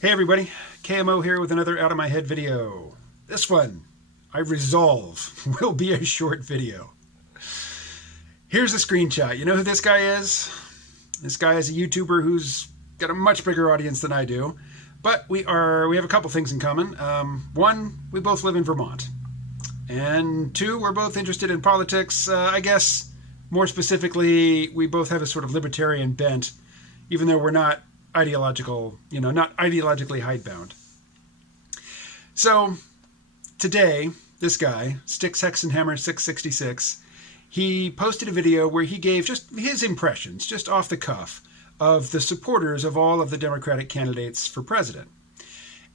Hey everybody, KMO here with another Out of My Head video. This one, I resolve, will be a short video. Here's a screenshot. You know who this guy is? This guy is a YouTuber who's got a much bigger audience than I do, but we have a couple things in common. One, we both live in Vermont. And two, we're both interested in politics. I guess more specifically, we both have a sort of libertarian bent, even though we're not ideological, not ideologically hidebound. So today, this guy, Styx Hexenhammer 666, he posted a video where he gave just his impressions, just off the cuff, of the supporters of all of the Democratic candidates for president.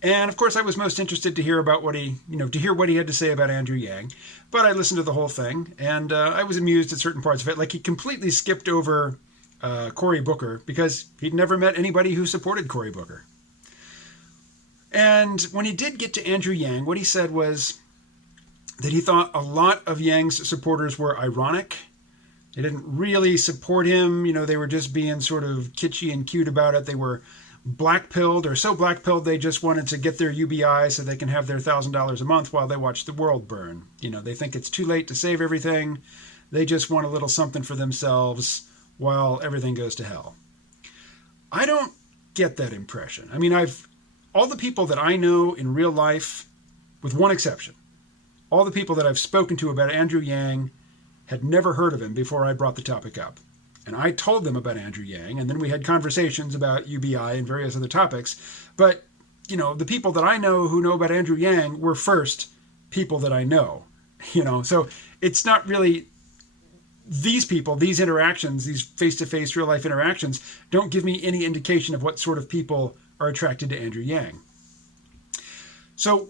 And of course, I was most interested to hear about what he had to say about Andrew Yang. But I listened to the whole thing, and I was amused at certain parts of it. Like, he completely skipped over Cory Booker because he'd never met anybody who supported Cory Booker. And when he did get to Andrew Yang, what he said was that he thought a lot of Yang's supporters were ironic. They didn't really support him. They were just being sort of kitschy and cute about it. They were black-pilled, or so black-pilled they just wanted to get their UBI so they can have their $1,000 a month while they watch the world burn. They think it's too late to save everything. They just want a little something for themselves while everything goes to hell. I don't get that impression. I mean, all the people that I know in real life, with one exception, all the people that I've spoken to about Andrew Yang had never heard of him before I brought the topic up. And I told them about Andrew Yang, and then we had conversations about UBI and various other topics. But, the people that I know who know about Andrew Yang were first people that I know. So it's not really these people, these interactions, these face-to-face real-life interactions don't give me any indication of what sort of people are attracted to Andrew Yang. So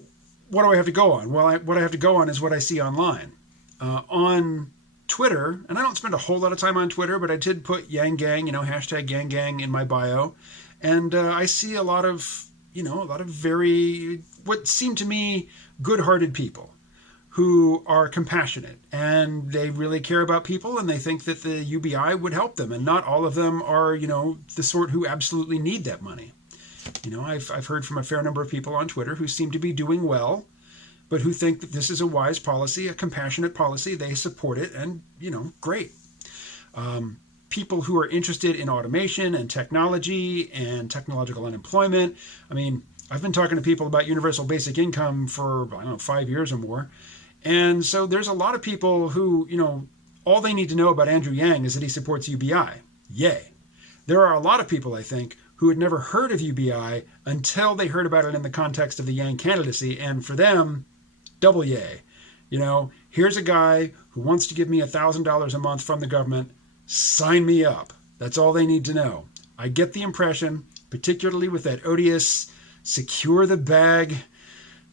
what do I have to go on? Well, what I have to go on is what I see online. On Twitter, and I don't spend a whole lot of time on Twitter, but I did put Yang Gang, hashtag Yang Gang in my bio. And I see a lot of very, what seem to me, good-hearted people who are compassionate, and they really care about people, and they think that the UBI would help them. And not all of them are, the sort who absolutely need that money. I've heard from a fair number of people on Twitter who seem to be doing well, but who think that this is a wise policy, a compassionate policy. They support it, and, great. People who are interested in automation and technology and technological unemployment. I mean, I've been talking to people about universal basic income for, 5 years or more. And so there's a lot of people who, all they need to know about Andrew Yang is that he supports UBI. Yay. There are a lot of people, I think, who had never heard of UBI until they heard about it in the context of the Yang candidacy. And for them, double yay. Here's a guy who wants to give me $1,000 a month from the government. Sign me up. That's all they need to know. I get the impression, particularly with that odious secure the bag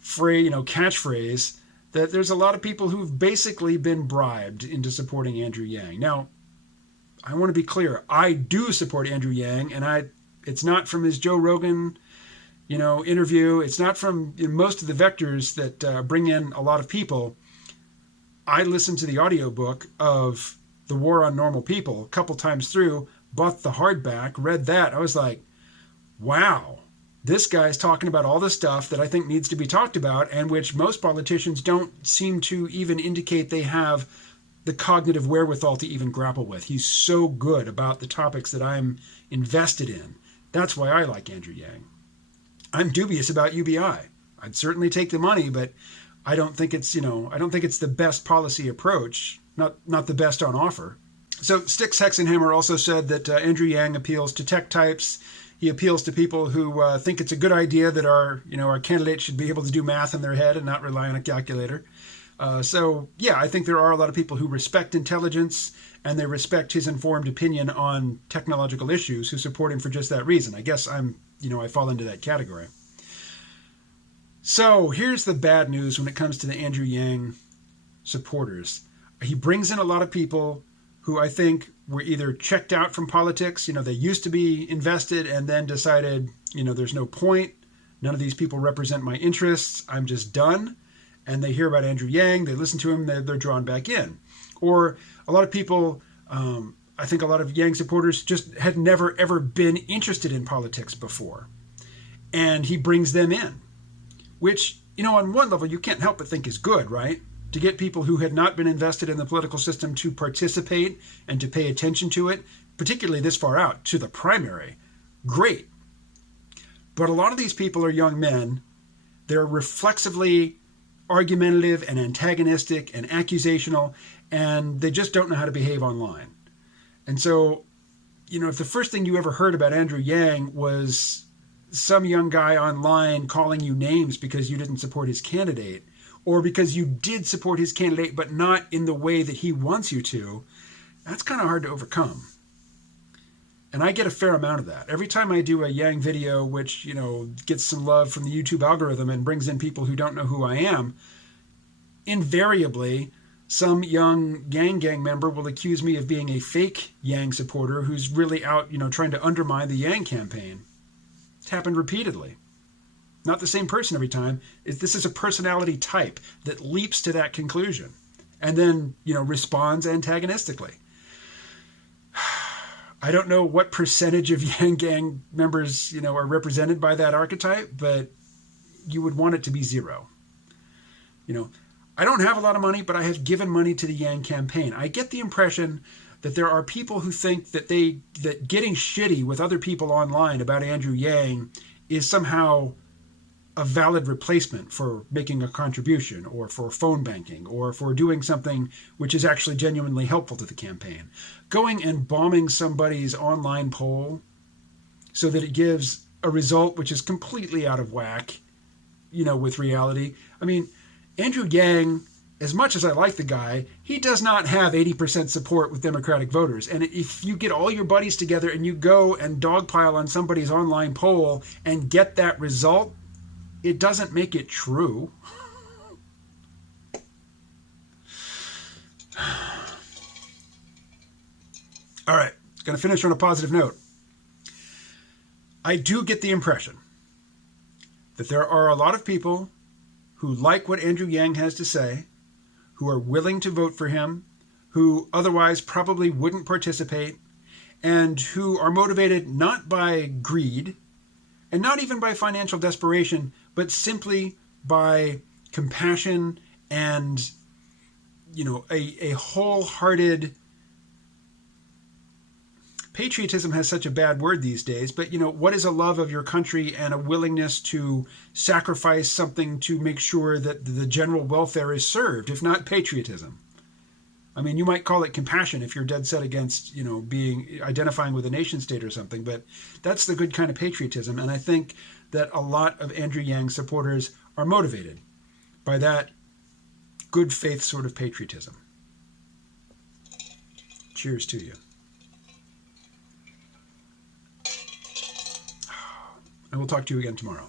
phrase, catchphrase, that there's a lot of people who've basically been bribed into supporting Andrew Yang. Now, I want to be clear. I do support Andrew Yang, and it's not from his Joe Rogan, interview. It's not from most of the vectors that bring in a lot of people. I listened to the audiobook of The War on Normal People a couple times through, bought the hardback, read that. I was like, wow, this guy's talking about all the stuff that I think needs to be talked about, and which most politicians don't seem to even indicate they have the cognitive wherewithal to even grapple with. He's so good about the topics that I'm invested in. That's why I like Andrew Yang. I'm dubious about UBI. I'd certainly take the money, but I don't think it's, the best policy approach, not the best on offer. So Styx Hexenhammer also said that Andrew Yang appeals to tech types. He appeals to people who think it's a good idea that our candidates should be able to do math in their head and not rely on a calculator. So yeah, I think there are a lot of people who respect intelligence and they respect his informed opinion on technological issues who support him for just that reason. I guess I fall into that category. So here's the bad news when it comes to the Andrew Yang supporters. He brings in a lot of people who I think were either checked out from politics. They used to be invested and then decided, there's no point. None of these people represent my interests. I'm just done. And they hear about Andrew Yang, they listen to him, they're drawn back in. Or a lot of people, I think a lot of Yang supporters just had never, ever been interested in politics before. and he brings them in, which, on one level you can't help but think is good, right? To get people who had not been invested in the political system to participate and to pay attention to it, particularly this far out, to the primary. Great. But a lot of these people are young men. They're reflexively argumentative and antagonistic and accusational, and they just don't know how to behave online. And so, if the first thing you ever heard about Andrew Yang was some young guy online calling you names because you didn't support his candidate, or because you did support his candidate but not in the way that he wants you to, that's kind of hard to overcome. And I get a fair amount of that. Every time I do a Yang video, which, gets some love from the YouTube algorithm and brings in people who don't know who I am, invariably, some young Yang Gang member will accuse me of being a fake Yang supporter who's really out, trying to undermine the Yang campaign. It's happened repeatedly. Not the same person every time. This is a personality type that leaps to that conclusion and then, responds antagonistically. I don't know what percentage of Yang Gang members, are represented by that archetype, but you would want it to be zero. I don't have a lot of money, but I have given money to the Yang campaign. I get the impression that there are people who think that getting shitty with other people online about Andrew Yang is somehow a valid replacement for making a contribution or for phone banking or for doing something which is actually genuinely helpful to the campaign. Going and bombing somebody's online poll so that it gives a result which is completely out of whack, with reality. I mean, Andrew Yang, as much as I like the guy, he does not have 80% support with Democratic voters. And if you get all your buddies together and you go and dogpile on somebody's online poll and get that result, it doesn't make it true. All right, going to finish on a positive note. I do get the impression that there are a lot of people who like what Andrew Yang has to say, who are willing to vote for him, who otherwise probably wouldn't participate, and who are motivated not by greed and not even by financial desperation, but simply by compassion and, a wholehearted... Patriotism has such a bad word these days, but, what is a love of your country and a willingness to sacrifice something to make sure that the general welfare is served, if not patriotism? I mean, you might call it compassion if you're dead set against, identifying with a nation state or something, but that's the good kind of patriotism. And I think that a lot of Andrew Yang supporters are motivated by that good faith sort of patriotism. Cheers to you. I will talk to you again tomorrow.